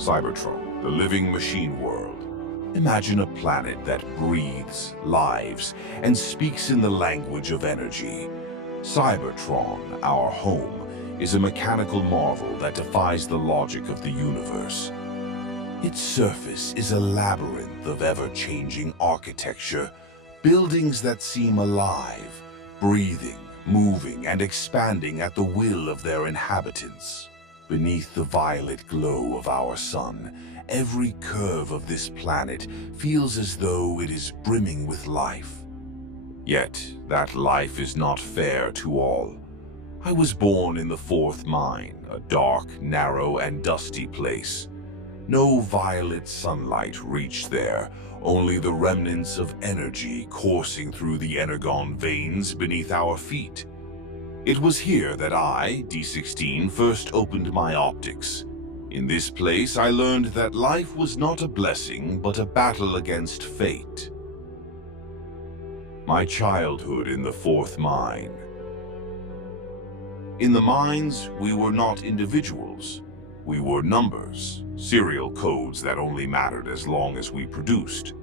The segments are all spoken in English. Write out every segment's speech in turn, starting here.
Cybertron, the living machine world. Imagine a planet that breathes, lives, and speaks in the language of energy. Cybertron, our home, is a mechanical marvel that defies the logic of the universe. Its surface is a labyrinth of ever-changing architecture, buildings that seem alive, breathing, moving, and expanding at the will of their inhabitants. Beneath the violet glow of our sun, every curve of this planet feels as though it is brimming with life. Yet, that life is not fair to all. I was born in the fourth mine, a dark, narrow, and dusty place. No violet sunlight reached there, only the remnants of energy coursing through the energon veins beneath our feet. It was here that I, D16, first opened my optics. In this place, I learned that life was not a blessing, but a battle against fate. My childhood in the fourth mine. In the mines, we were not individuals. We were numbers, serial codes that only mattered as long as we produced.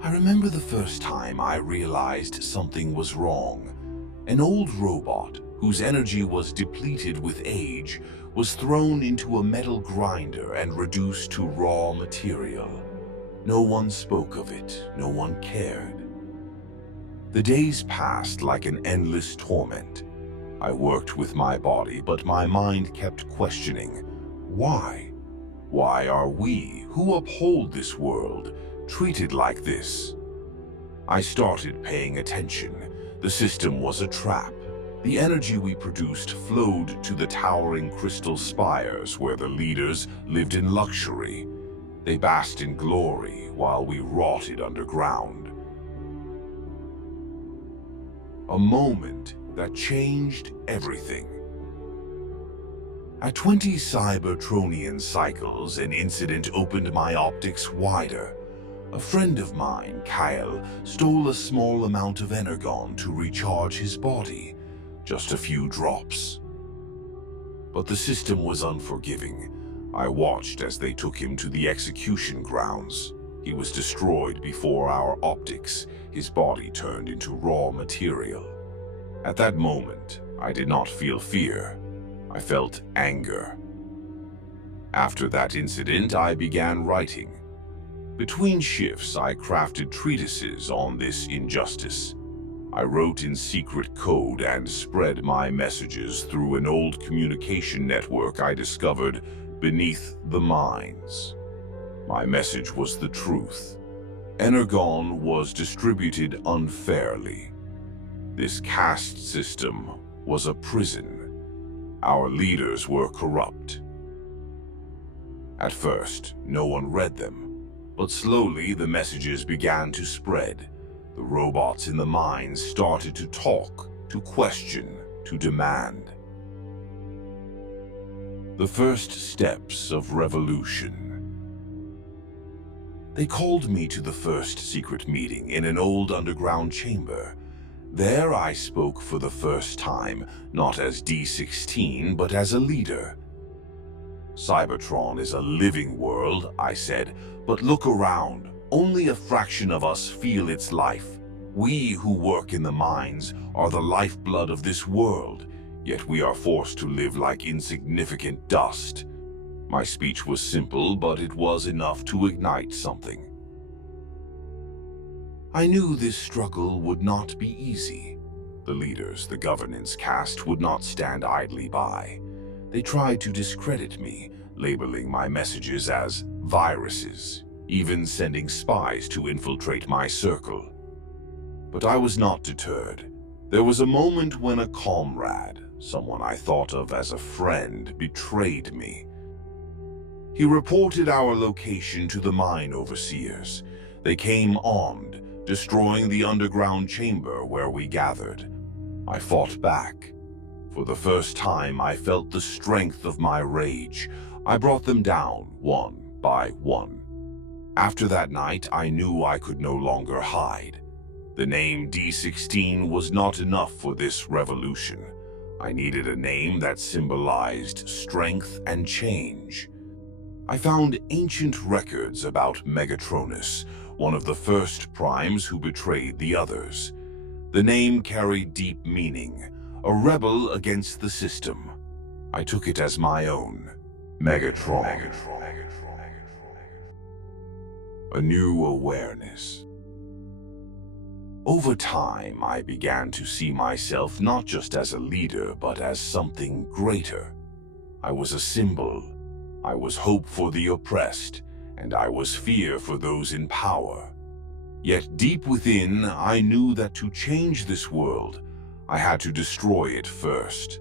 I remember the first time I realized something was wrong. An old robot, whose energy was depleted with age, was thrown into a metal grinder and reduced to raw material. No one spoke of it, no one cared. The days passed like an endless torment. I worked with my body, but my mind kept questioning, why? Why are we, who uphold this world, treated like this? I started paying attention. The system was a trap. The energy we produced flowed to the towering crystal spires where the leaders lived in luxury. They basked in glory while we rotted underground. A moment that changed everything. At 20 Cybertronian cycles, an incident opened my optics wider. A friend of mine, Kyle, stole a small amount of energon to recharge his body. Just a few drops. But the system was unforgiving. I watched as they took him to the execution grounds. He was destroyed before our optics. His body turned into raw material. At that moment, I did not feel fear. I felt anger. After that incident, I began writing. Between shifts, I crafted treatises on this injustice. I wrote in secret code and spread my messages through an old communication network I discovered beneath the mines. My message was the truth. Energon was distributed unfairly. This caste system was a prison. Our leaders were corrupt. At first, no one read them. But slowly, the messages began to spread. The robots in the mines started to talk, to question, to demand. The first steps of revolution. They called me to the first secret meeting in an old underground chamber. There I spoke for the first time, not as D16, but as a leader. Cybertron is a living world, I said, but look around. Only a fraction of us feel its life. We who work in the mines are the lifeblood of this world, yet we are forced to live like insignificant dust. My speech was simple, but it was enough to ignite something. I knew this struggle would not be easy. The leaders, the governance caste, would not stand idly by. They tried to discredit me, labeling my messages as viruses, even sending spies to infiltrate my circle. But I was not deterred. There was a moment when a comrade, someone I thought of as a friend, betrayed me. He reported our location to the mine overseers. They came armed, destroying the underground chamber where we gathered. I fought back. For the first time, I felt the strength of my rage. I brought them down, one by one. After that night, I knew I could no longer hide. The name D16 was not enough for this revolution. I needed a name that symbolized strength and change. I found ancient records about Megatronus, one of the first primes who betrayed the others. The name carried deep meaning, a rebel against the system. I took it as my own. Megatron. A new awareness. Over time, I began to see myself not just as a leader, but as something greater. I was a symbol. I was hope for the oppressed, and I was fear for those in power. Yet deep within, I knew that to change this world, I had to destroy it first.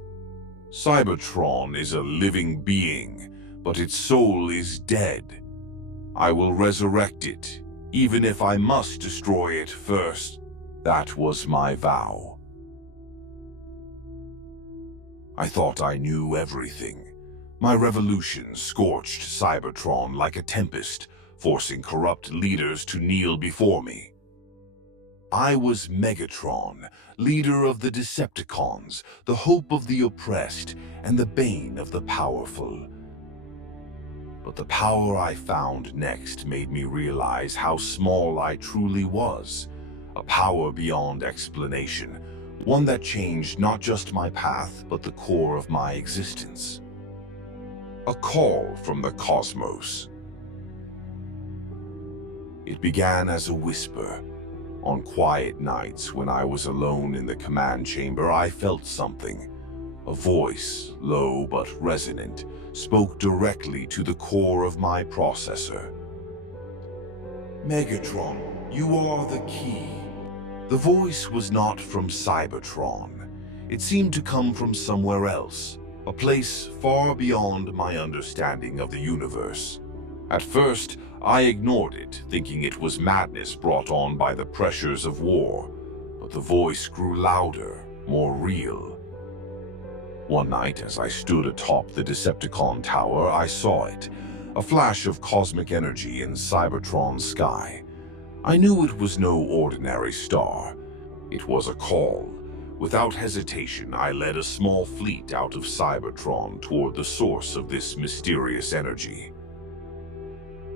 Cybertron is a living being, but its soul is dead. I will resurrect it, even if I must destroy it first. That was my vow. I thought I knew everything. My revolution scorched Cybertron like a tempest, forcing corrupt leaders to kneel before me. I was Megatron, leader of the Decepticons, the hope of the oppressed, and the bane of the powerful. But the power I found next made me realize how small I truly was. A power beyond explanation, one that changed not just my path, but the core of my existence. A call from the cosmos. It began as a whisper. On quiet nights when I was alone in the command chamber, I felt something. A voice, low but resonant, spoke directly to the core of my processor. Megatron, you are the key. The voice was not from Cybertron. It seemed to come from somewhere else, a place far beyond my understanding of the universe. At first, I ignored it, thinking it was madness brought on by the pressures of war. But the voice grew louder, more real. One night, as I stood atop the Decepticon tower, I saw it, a flash of cosmic energy in Cybertron's sky. I knew it was no ordinary star. It was a call. Without hesitation, I led a small fleet out of Cybertron toward the source of this mysterious energy.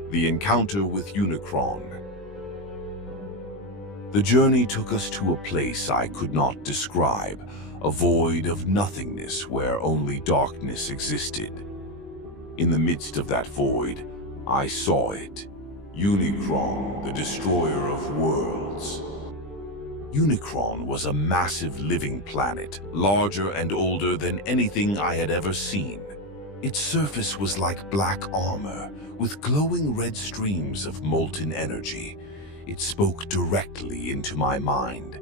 The encounter with Unicron. The journey took us to a place I could not describe, a void of nothingness where only darkness existed. In the midst of that void, I saw it. Unicron, the destroyer of worlds. Unicron was a massive living planet, larger and older than anything I had ever seen. Its surface was like black armor, with glowing red streams of molten energy. It spoke directly into my mind.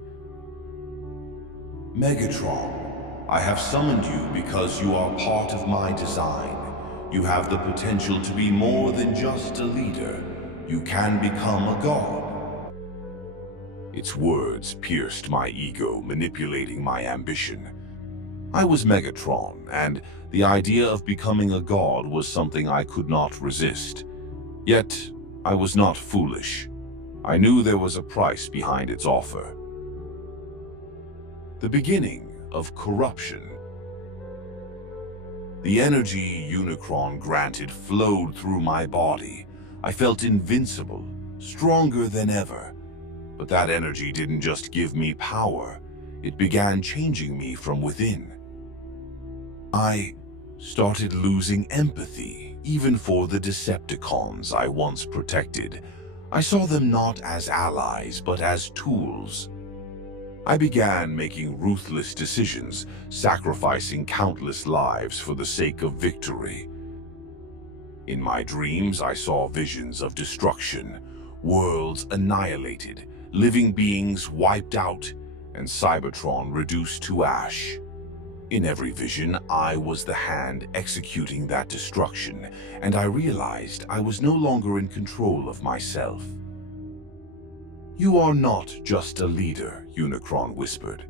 Megatron, I have summoned you because you are part of my design. You have the potential to be more than just a leader. You can become a god. Its words pierced my ego, manipulating my ambition. I was Megatron, and the idea of becoming a god was something I could not resist. Yet, I was not foolish. I knew there was a price behind its offer. The beginning of corruption. The energy Unicron granted flowed through my body. I felt invincible, stronger than ever. But that energy didn't just give me power. It began changing me from within. I started losing empathy, even for the Decepticons I once protected. I saw them not as allies, but as tools. I began making ruthless decisions, sacrificing countless lives for the sake of victory. In my dreams, I saw visions of destruction, worlds annihilated, living beings wiped out, and Cybertron reduced to ash. In every vision, I was the hand executing that destruction, and I realized I was no longer in control of myself. You are not just a leader, Unicron whispered.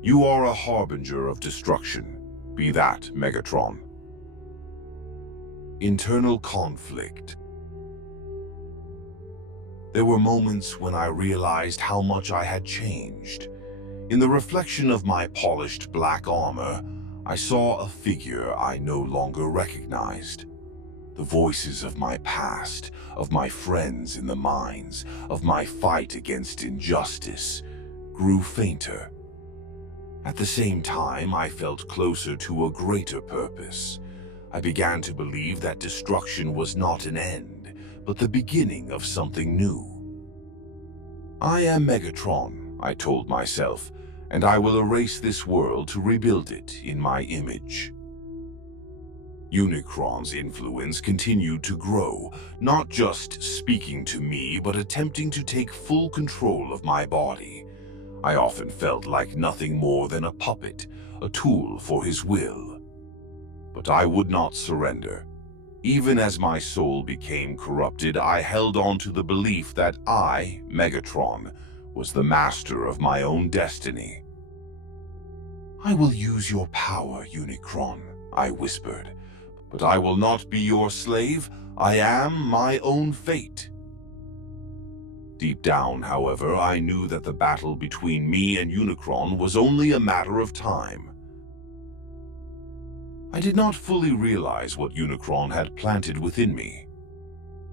You are a harbinger of destruction. Be that, Megatron. Internal conflict. There were moments when I realized how much I had changed. In the reflection of my polished black armor, I saw a figure I no longer recognized. The voices of my past, of my friends in the mines, of my fight against injustice, grew fainter. At the same time, I felt closer to a greater purpose. I began to believe that destruction was not an end, but the beginning of something new. I am Megatron, I told myself, and I will erase this world to rebuild it in my image. Unicron's influence continued to grow, not just speaking to me, but attempting to take full control of my body. I often felt like nothing more than a puppet, a tool for his will. But I would not surrender. Even as my soul became corrupted, I held on to the belief that I, Megatron, was the master of my own destiny. "I will use your power, Unicron," I whispered. "But I will not be your slave. I am my own fate." Deep down, however, I knew that the battle between me and Unicron was only a matter of time. I did not fully realize what Unicron had planted within me.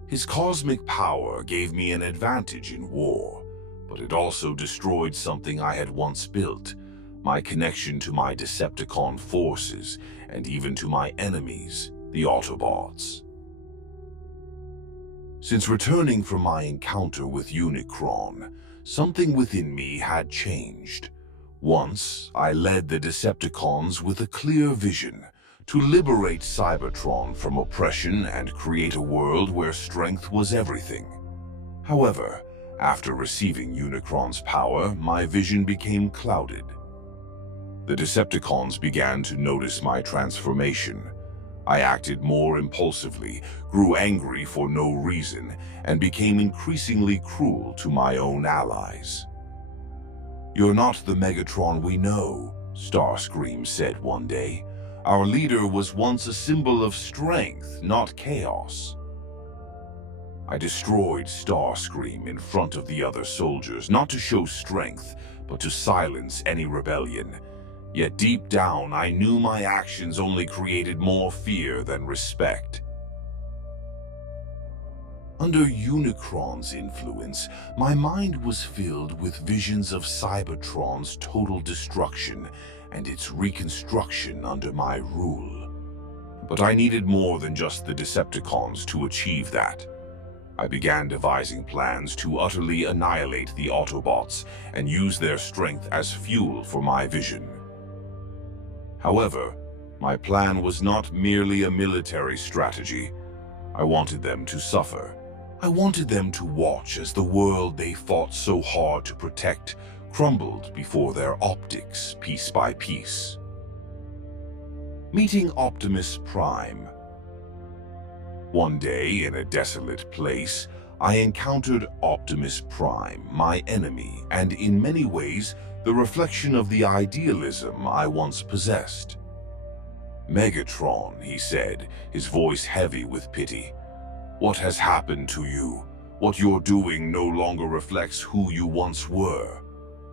His cosmic power gave me an advantage in war, but it also destroyed something I had once built, my connection to my Decepticon forces, and even to my enemies, the Autobots. Since returning from my encounter with Unicron, something within me had changed. Once, I led the Decepticons with a clear vision, to liberate Cybertron from oppression and create a world where strength was everything. However, after receiving Unicron's power, my vision became clouded. The Decepticons began to notice my transformation. I acted more impulsively, grew angry for no reason, and became increasingly cruel to my own allies. "You're not the Megatron we know," Starscream said one day. "Our leader was once a symbol of strength, not chaos." I destroyed Starscream in front of the other soldiers, not to show strength, but to silence any rebellion. Yet deep down, I knew my actions only created more fear than respect. Under Unicron's influence, my mind was filled with visions of Cybertron's total destruction and its reconstruction under my rule. But I needed more than just the Decepticons to achieve that. I began devising plans to utterly annihilate the Autobots and use their strength as fuel for my vision. However, my plan was not merely a military strategy. I wanted them to suffer. I wanted them to watch as the world they fought so hard to protect crumbled before their optics, piece by piece. Meeting Optimus Prime. One day, in a desolate place, I encountered Optimus Prime, my enemy, and in many ways, the reflection of the idealism I once possessed. "Megatron," he said, his voice heavy with pity. "What has happened to you? What you're doing no longer reflects who you once were."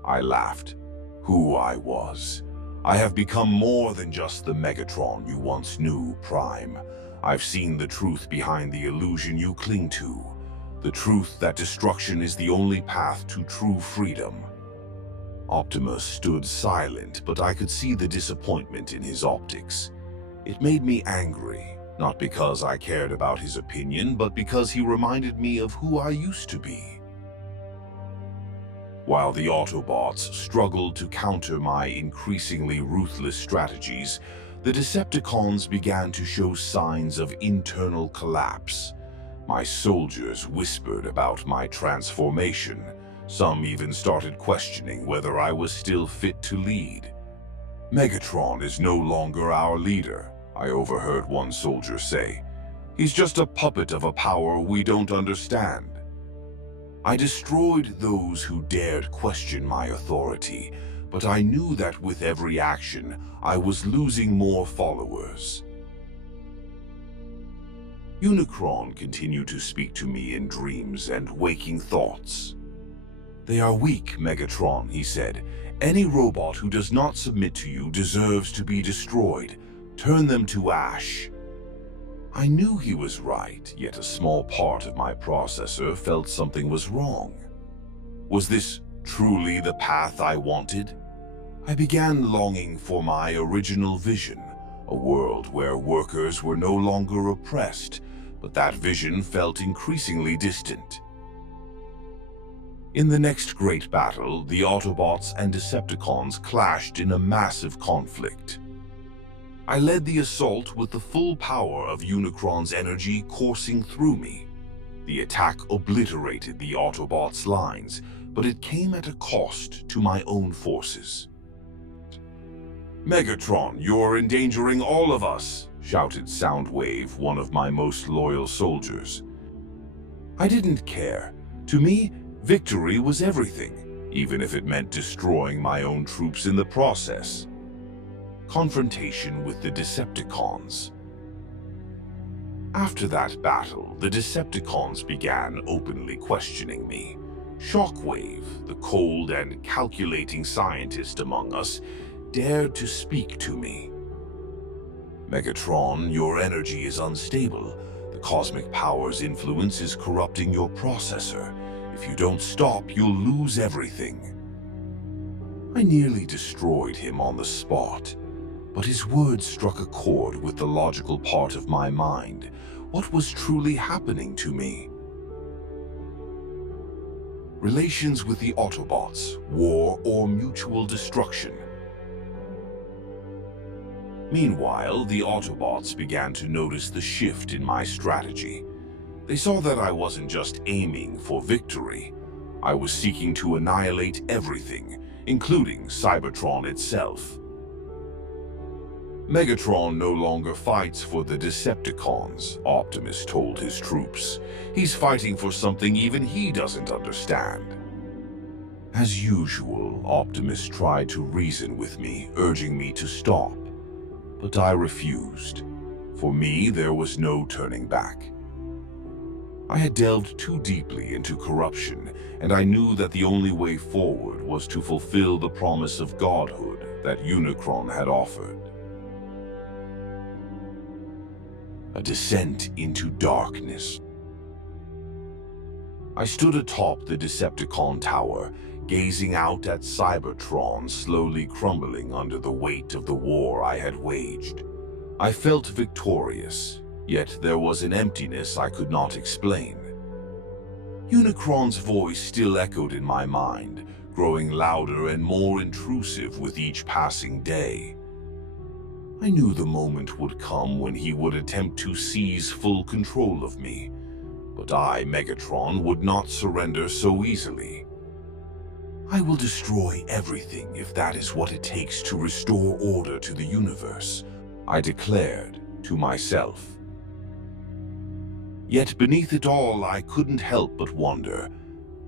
I laughed. "Who I was. I have become more than just the Megatron you once knew, Prime. I've seen the truth behind the illusion you cling to. The truth that destruction is the only path to true freedom." Optimus stood silent, but I could see the disappointment in his optics. It made me angry, not because I cared about his opinion, but because he reminded me of who I used to be. While the Autobots struggled to counter my increasingly ruthless strategies, the Decepticons began to show signs of internal collapse. My soldiers whispered about my transformation. Some even started questioning whether I was still fit to lead. "Megatron is no longer our leader," I overheard one soldier say. "He's just a puppet of a power we don't understand." I destroyed those who dared question my authority, but I knew that with every action, I was losing more followers. Unicron continued to speak to me in dreams and waking thoughts. "They are weak, Megatron," he said. "Any robot who does not submit to you deserves to be destroyed. Turn them to ash." I knew he was right, yet a small part of my processor felt something was wrong. Was this truly the path I wanted? I began longing for my original vision, a world where workers were no longer oppressed, but that vision felt increasingly distant. In the next great battle, the Autobots and Decepticons clashed in a massive conflict. I led the assault with the full power of Unicron's energy coursing through me. The attack obliterated the Autobots' lines, but it came at a cost to my own forces. "Megatron, you're endangering all of us," shouted Soundwave, one of my most loyal soldiers. I didn't care. To me, victory was everything, even if it meant destroying my own troops in the process. Confrontation with the Decepticons. After that battle, the Decepticons began openly questioning me. Shockwave, the cold and calculating scientist among us, dared to speak to me. "Megatron, your energy is unstable. The cosmic power's influence is corrupting your processor. If you don't stop, you'll lose everything." I nearly destroyed him on the spot, but his words struck a chord with the logical part of my mind. What was truly happening to me? Relations with the Autobots, war or mutual destruction. Meanwhile, the Autobots began to notice the shift in my strategy. They saw that I wasn't just aiming for victory. I was seeking to annihilate everything, including Cybertron itself. "Megatron no longer fights for the Decepticons," Optimus told his troops. "He's fighting for something even he doesn't understand." As usual, Optimus tried to reason with me, urging me to stop. But I refused. For me, there was no turning back. I had delved too deeply into corruption, and I knew that the only way forward was to fulfill the promise of godhood that Unicron had offered. A descent into darkness. I stood atop the Decepticon tower, gazing out at Cybertron slowly crumbling under the weight of the war I had waged. I felt victorious, yet there was an emptiness I could not explain. Unicron's voice still echoed in my mind, growing louder and more intrusive with each passing day. I knew the moment would come when he would attempt to seize full control of me, but I, Megatron, would not surrender so easily. "I will destroy everything if that is what it takes to restore order to the universe," I declared to myself. Yet beneath it all, I couldn't help but wonder,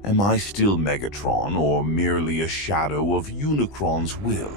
am I still Megatron or merely a shadow of Unicron's will?